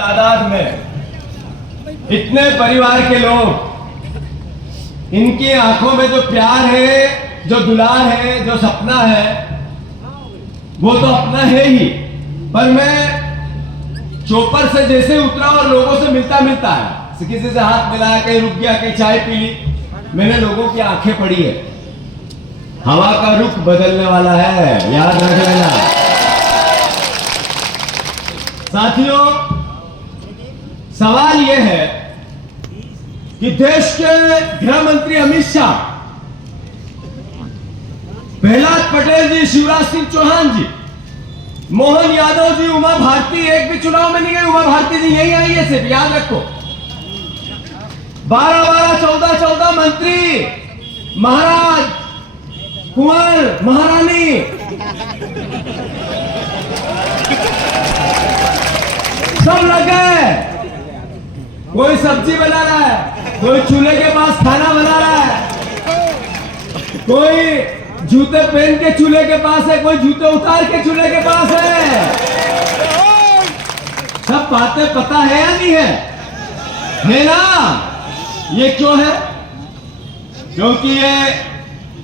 तादाद में इतने परिवार के लोग, इनकी आंखों में जो प्यार है, जो दुलार है, जो सपना है, वो तो अपना है ही। पर मैं चौपर से जैसे उतरा और लोगों से मिलता मिलता है, किसी से हाथ मिलाया, कहीं रुक गया, कहीं चाय पी ली, मैंने लोगों की आंखें पढ़ी है। हवा का रुख बदलने वाला है, याद रख लेना साथियों। सवाल यह है कि देश के गृह मंत्री अमित शाह, प्रहलाद पटेल जी, शिवराज सिंह चौहान जी, मोहन यादव जी, उमा भारती, एक भी चुनाव में नहीं गए। उमा भारती जी यही आई है, सिर्फ याद रखो। 12-12, 14-14 मंत्री, महाराज, कुंवर, महारानी, सब लग गए। कोई सब्जी बना रहा है, कोई चूल्हे के पास खाना बना रहा है, कोई जूते पहन के चूल्हे के पास है, कोई जूते उतार के चूल्हे के पास है। सब बातें पता है या नहीं है ना? ये क्यों है? क्योंकि ये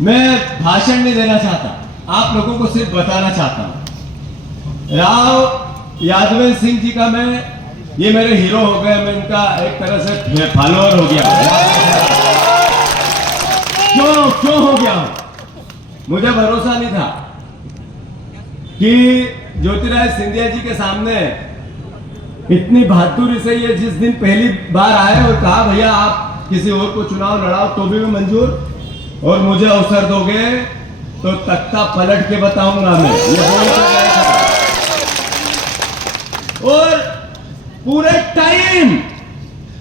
मैं भाषण नहीं देना चाहता, आप लोगों को सिर्फ बताना चाहता हूं। राव यादवेंद्र सिंह जी का ये मेरे हीरो हो गए, मैं इनका एक तरह से फॉलोअर हो गया। क्यों हो गया? मुझे भरोसा नहीं था कि ज्योतिरादित्य सिंधिया जी के सामने इतनी बहादुरी से ये जिस दिन पहली बार आए और कहा भैया आप किसी और को चुनाव लड़ाओ तो भी मैं मंजूर, और मुझे अवसर दोगे तो तख्ता पलट के बताऊंगा मैं, ये बोल के गए थे। और पूरे टाइम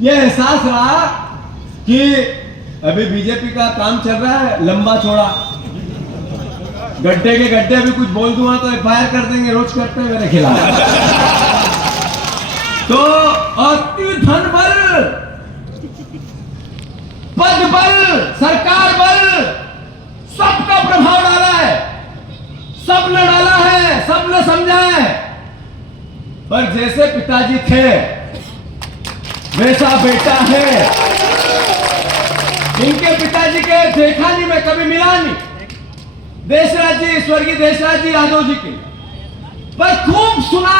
ये एहसास रहा कि अभी बीजेपी का काम चल रहा है लंबा चौड़ा, गड्ढे के गड्ढे अभी कुछ बोल दूंगा तो एफआईआर कर देंगे, रोज करते हैं मेरे खिलाफ। तो अति धन बल, पद बल, सरकार बल, सबका प्रभाव डाला है, सबने डाला है, सबने समझा है। पर जैसे पिताजी थे वैसा बेटा है। इनके पिताजी के देखा नहीं, मैं कभी मिला नहीं, देशराज जी, स्वर्गीय देशराज जी यादव जी की, पर खूब सुना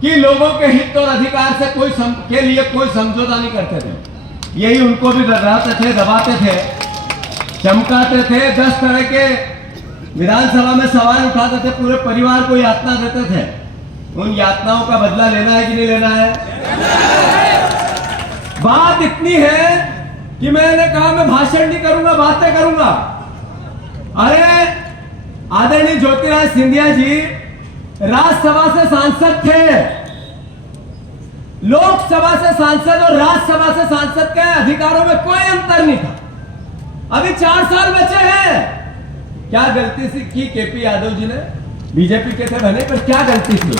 कि लोगों के हित और अधिकार से के लिए कोई समझौता नहीं करते थे। यही उनको भी डराते थे, दबाते थे, चमकाते थे, 10 तरह के विधानसभा में सवाल उठाते थे, पूरे परिवार को यातना देते थे। उन यातनाओं का बदला लेना है कि नहीं लेना है? बात इतनी है कि मैंने कहा मैं भाषण नहीं करूंगा, बातें करूंगा। अरे आदरणीय ज्योतिरादित्य सिंधिया जी राज्यसभा से सांसद थे, लोकसभा से सांसद और राज्यसभा से सांसद के अधिकारों में कोई अंतर नहीं था। अभी 4 साल बचे हैं। क्या गलती सी की केपी यादव जी ने? बीजेपी के थे बने, पर क्या गलती थी?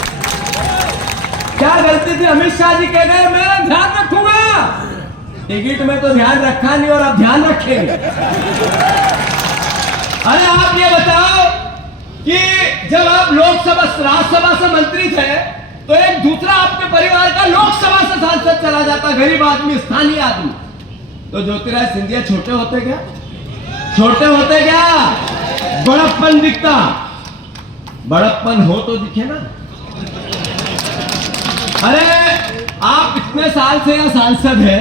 क्या गलती थी? अमित शाह जी कह गए मेरा ध्यान रखूंगा। टिकट में तो ध्यान रखा नहीं और अब ध्यान रखेंगे। अरे आप ये बताओ कि जब आप लोकसभा राज्यसभा से मंत्री थे तो एक दूसरा आपके परिवार का लोकसभा से सांसद चला जाता, गरीब आदमी, स्थानीय आदमी, तो ज्योतिरादित्य सिंधिया छोटे होते क्या? छोटे होते क्या? बड़प्पन दिखता। बड़प्पन हो तो दिखे ना। अरे आप इतने साल से यहाँ सांसद है,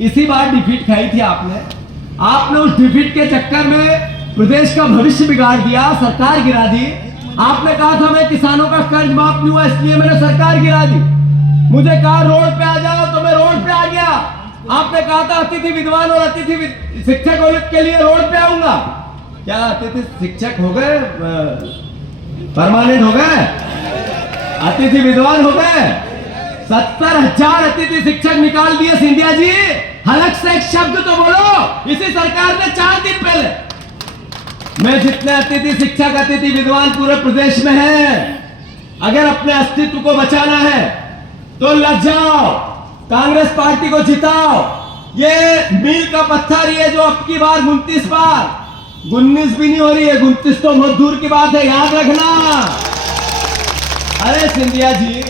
इसी बार डिफीट खाई थी आपने उस डिफीट के चक्कर में प्रदेश का भविष्य बिगाड़ दिया, सरकार गिरा दी। आपने कहा था मैं किसानों का कर्ज माफ नहीं हुआ इसलिए मैंने सरकार गिरा दी। मुझे कहा रोड पे आ जाओ तो मैं रोड पे आ गया। आपने कहा था अतिथि विद्वान और अतिथि शिक्षक के लिए रोड पे आऊंगा। क्या अतिथि शिक्षक हो गए, परमानेंट हो गए, अतिथि विद्वान हो गए? 70,000 अतिथि शिक्षक निकाल दिए सिंधिया जी। हलक से एक शब्द तो बोलो। इसी सरकार ने 4 दिन पहले, मैं जितने अतिथि शिक्षक, अतिथि विद्वान पूरे प्रदेश में हैं, अगर अपने अस्तित्व को बचाना है तो लग जाओ, कांग्रेस पार्टी को जिताओ। ये मील का पत्थर, ये जो अब की बार 29 बार, 19 भी नहीं हो रही है, 29 तो बहुत दूर की बात है, याद रखना। अरे सिंधिया जी,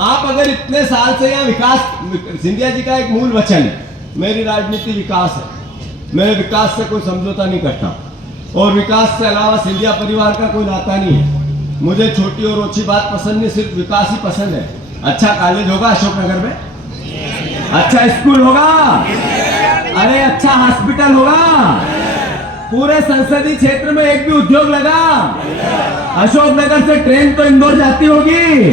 आप अगर इतने साल से यहाँ विकास, सिंधिया जी का एक मूल वचन है, मेरी राजनीति विकास है, मैं विकास से कोई समझौता नहीं करता और विकास से अलावा सिंधिया परिवार का कोई नाता नहीं है। मुझे छोटी और ओछी बात पसंद नहीं, सिर्फ विकास ही पसंद है। अच्छा कॉलेज होगा अशोकनगर में, अच्छा स्कूल होगा, अरे अच्छा हॉस्पिटल होगा, पूरे संसदीय क्षेत्र में एक भी उद्योग लगा, अशोकनगर से ट्रेन तो इंदौर जाती होगी,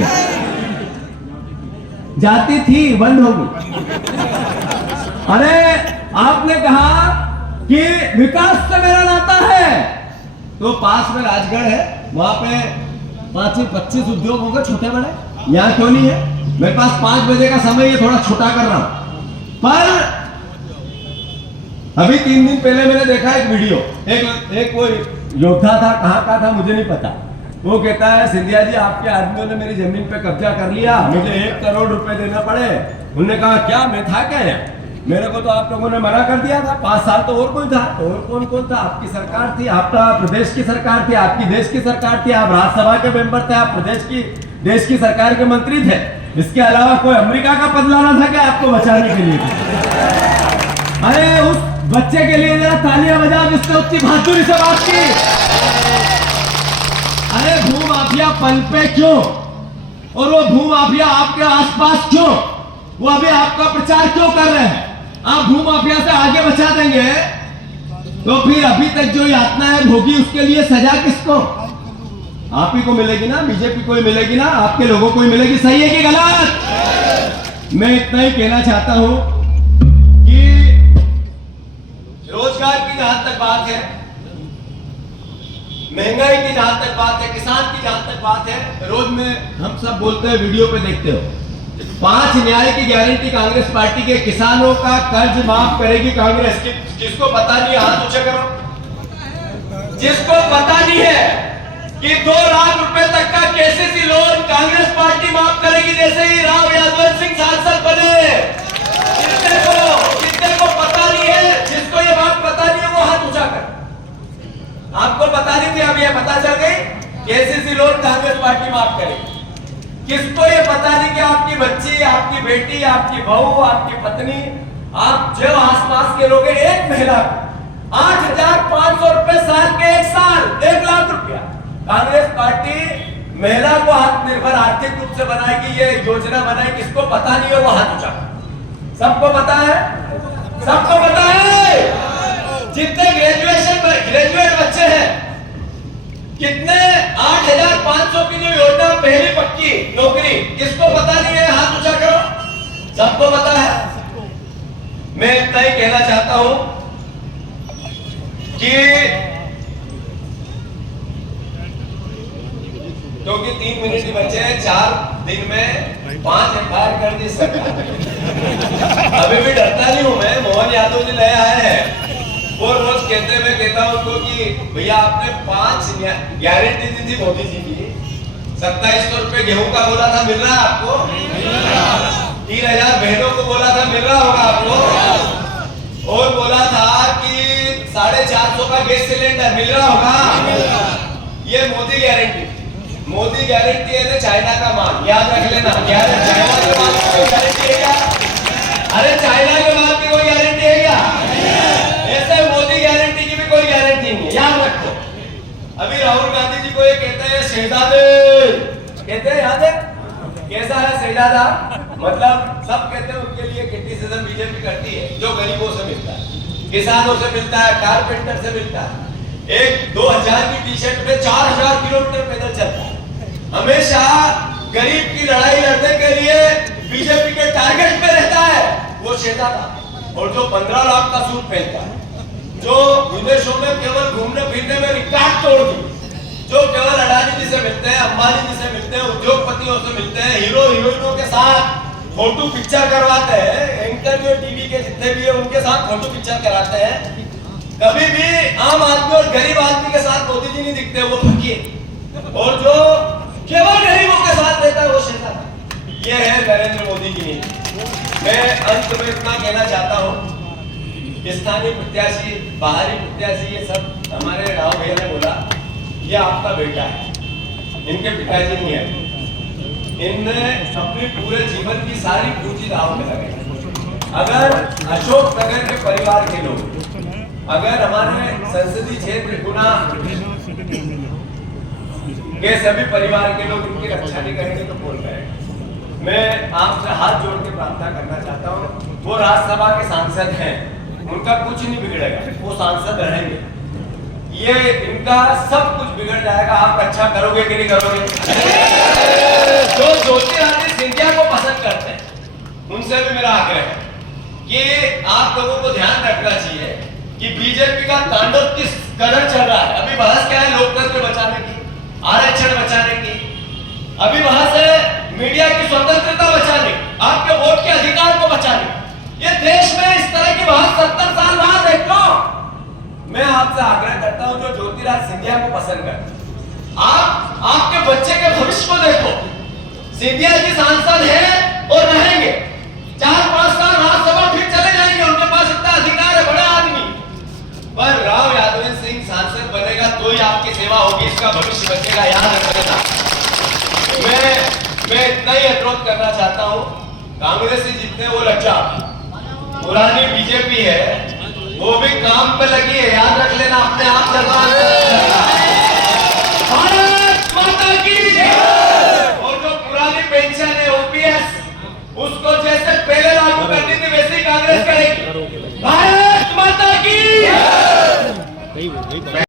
जाती थी, बंद होगी। अरे आपने कहा कि विकास से मेरा नाता है, तो पास में राजगढ़ है, वहां पे 25 उद्योग होंगे छोटे बड़े, यहां क्यों नहीं है? मेरे पास 5 बजे का समय, ये थोड़ा छोटा कर रहा हूं। पर अभी 3 दिन पहले मैंने देखा एक वीडियो, एक वो योद्धा था, कहां का था मुझे नहीं पता, वो कहता है सिंधिया जी आपके आदमियों ने मेरी जमीन पे कब्जा कर लिया, मुझे 1 करोड़ रुपए देना पड़े। उन्होंने कहा क्या मैं था क्या है? मेरे को तो आप लोगों ने मना कर दिया था, 5 साल तो और कोई था, तो और कौन कौन था? आपकी सरकार थी, आपका प्रदेश की सरकार थी, आपकी देश की सरकार थी, आप राज्यसभा के मेंबर थे, आप देश की सरकार के मंत्री थे। इसके अलावा कोई अमेरिका का पद लाना था क्या आपको बचाने के लिए? अरे उस बच्चे के लिए जरा तालियां बजाओ जिसने उतनी बहादुरी से बात की। अरे भूमाफिया पनपे क्यों, और वो भूमाफिया आपके आसपास क्यों, वो अभी आपका प्रचार क्यों कर रहे हैं? आप भूमाफिया से आगे बचा देंगे तो फिर अभी तक जो यातनाएं भोगी उसके लिए सजा किसको? आप ही को मिलेगी ना, बीजेपी को ही मिलेगी ना, आपके लोगों को ही मिलेगी। सही है कि गलत? मैं इतना ही कहना चाहता हूं कि रोजगार की जहां तक बात है, महंगाई की जहां तक बात है, किसान की जहां तक बात है, रोज में हम सब बोलते हैं, वीडियो पे देखते हो, 5 न्याय की गारंटी कांग्रेस पार्टी के, किसानों का कर्ज माफ करेगी कांग्रेस। जिसको पता नहीं है हाथ ऊंचा करो। जिसको पता नहीं है कि 2 लाख रुपए तक का केसीसी लोन कांग्रेस पार्टी माफ करेगी जैसे ही राव यादव सिंह सांसद बने, कितने को पता नहीं है? जिसको ये बात पता नहीं है वो हाथ ऊंचा कर। आपको पता नहीं थी, अब ये पता चल गई, केसीसी लोन कांग्रेस पार्टी माफ करेगी। किसको ये पता नहीं कि आपकी बच्ची, आपकी बेटी, आपकी बहू, आपकी पत्नी, आप जो आसपास के लोग, एक महिला 8,500 रुपए साल के, 1 साल 1 लाख रुपया कांग्रेस पार्टी महिला को आत्मनिर्भर आर्थिक रूप से बनाएगी, ये योजना बनाएगी। किसको पता नहीं है वो हाथ उठा। सबको पता है, सबको पता है। जितने ग्रेजुएट बच्चे हैं, कितने 8,500 की जो योजना, पहली पक्की नौकरी, किसको पता नहीं है? हाथ ऊंचा करो। सबको पता है। मैं इतना ही कहना चाहता हूं कि क्योंकि 3 मिनट ही बचे हैं, 4 दिन में 5 एफआईआर कर दी सरकार। अभी भी डरता नहीं हूं मैं। मोहन यादव जी नए आए हैं, वो रोज कहते, मैं कहता हूं उनको कि भैया आपने 5 गारंटी दी थी मोदी जी की, 2700 रुपए गेहूं का बोला था, मिल रहा है आपको? 3,000 बहनों को बोला था, मिल रहा होगा आपको? और बोला था कि 450 का गैस सिलेंडर मिल रहा होगा? ये मोदी गारंटी। मोदी गारंटी है ना चाइना का माल, याद रख लेना। चाइना के माल की कोई गारंटी है क्या? अरे चाइना के माल की कोई गारंटी है क्या? ऐसे मोदी गारंटी की भी कोई गारंटी नहीं है, याद रखो। अभी राहुल गांधी जी को ये कहते हैं शहजादे, कहते हैं, याद है कैसा है शहजादा? मतलब सब कहते हैं उनके लिए क्रिटिसिज्म बीजेपी करती है, जो गरीबों से मिलता है, किसानों से मिलता है, कारपेंटर से मिलता है। एक 2000 की टी-शर्ट में 4000 किलोमीटर पैदल चलता है। हमेशा गरीब की लड़ाई लड़ने के लिए बीजेपी के टारगेट पे रहता है वो शहजादा। और जो 15 लाख का सूट पहनता है, जो विदेशों में केवल घूमने फिरने में रिकॉर्ड तोड़ दी, जो केवल अडानी जी से मिलते हैं, अंबानी जी से मिलते हैं, उद्योगपतियों से मिलते हैं, हीरो हीरोइनों के साथ फोटो पिक्चर करवाते हैं, इंटरव्यू टीवी के जितने भी है उनके साथ फोटो पिक्चर कराते हैं। कभी भी आम आदमी और गरीब आदमी के साथ मोदी जी नहीं दिखते, वो फकीर। और जो केवल गरीबों के साथ रहता है वो शैतान। ये है नरेंद्र मोदी की नीति। मैं अंत में इतना कहना चाहता हूँ, स्थानीय प्रत्याशी, बाहरी प्रत्याशी, ये सब हमारे राव भैया ने बोला, ये आपका बेटा है, इनके पिताजी नहीं है। इनने अपने पूरे जीवन की सारी पूंजी दांव में लगाई। अगर अशोक नगर के परिवार के लोग, अगर हमारे संसदीय क्षेत्र गुना के सभी परिवार के लोग इनकी रक्षा नहीं करेंगे तो कौन करेगा? मैं आपसे हाथ जोड़ के प्रार्थना करना चाहता हूँ, वो राज्यसभा के सांसद हैं, उनका कुछ नहीं बिगड़ेगा, वो सांसद रहेंगे। ये इनका सब कुछ बिगड़ जाएगा, आप रक्षा करोगे कि नहीं करोगे? जो ज्योतिरादित्य सिंधिया को पसंद करते हैं उनसे भी मेरा आग्रह है कि आप लोगों को ध्यान रखना चाहिए कि बीजेपी का तांडव किस कदर चल रहा है। अभी बहस क्या है? लोकतंत्र बचाने की, आरक्षण बचाने की, अभी बहस है मीडिया की स्वतंत्रता बचाने की, आपके वोट के अधिकार को बचाने की। ये देश में इस तरह की बहस 70 साल बाद है क्यों? मैं आपसे आग्रह करता हूं, जो ज्योतिरादित्य सिंधिया को पसंद करते, आप आपके बच्चे के भविष्य को देखो। सिंधिया जी सांसद हैं और रहेंगे, 4-5 साल राज्यसभा फिर चले जाएंगे, उनके पास इतना अधिकार है, बड़ा आदमी। पर राव यादव सिंह सांसद बनेगा तो ही आपकी सेवा होगी, इसका भविष्य बचेगा, याद रखना। मैं इतना ही अनुरोध करना चाहता हूं, कांग्रेस से जितने वो लज्जा, पुरानी बीजेपी है वो भी काम पे लगी है, याद रख लेना, अपने आप चल रहा है। भारत माता की जय।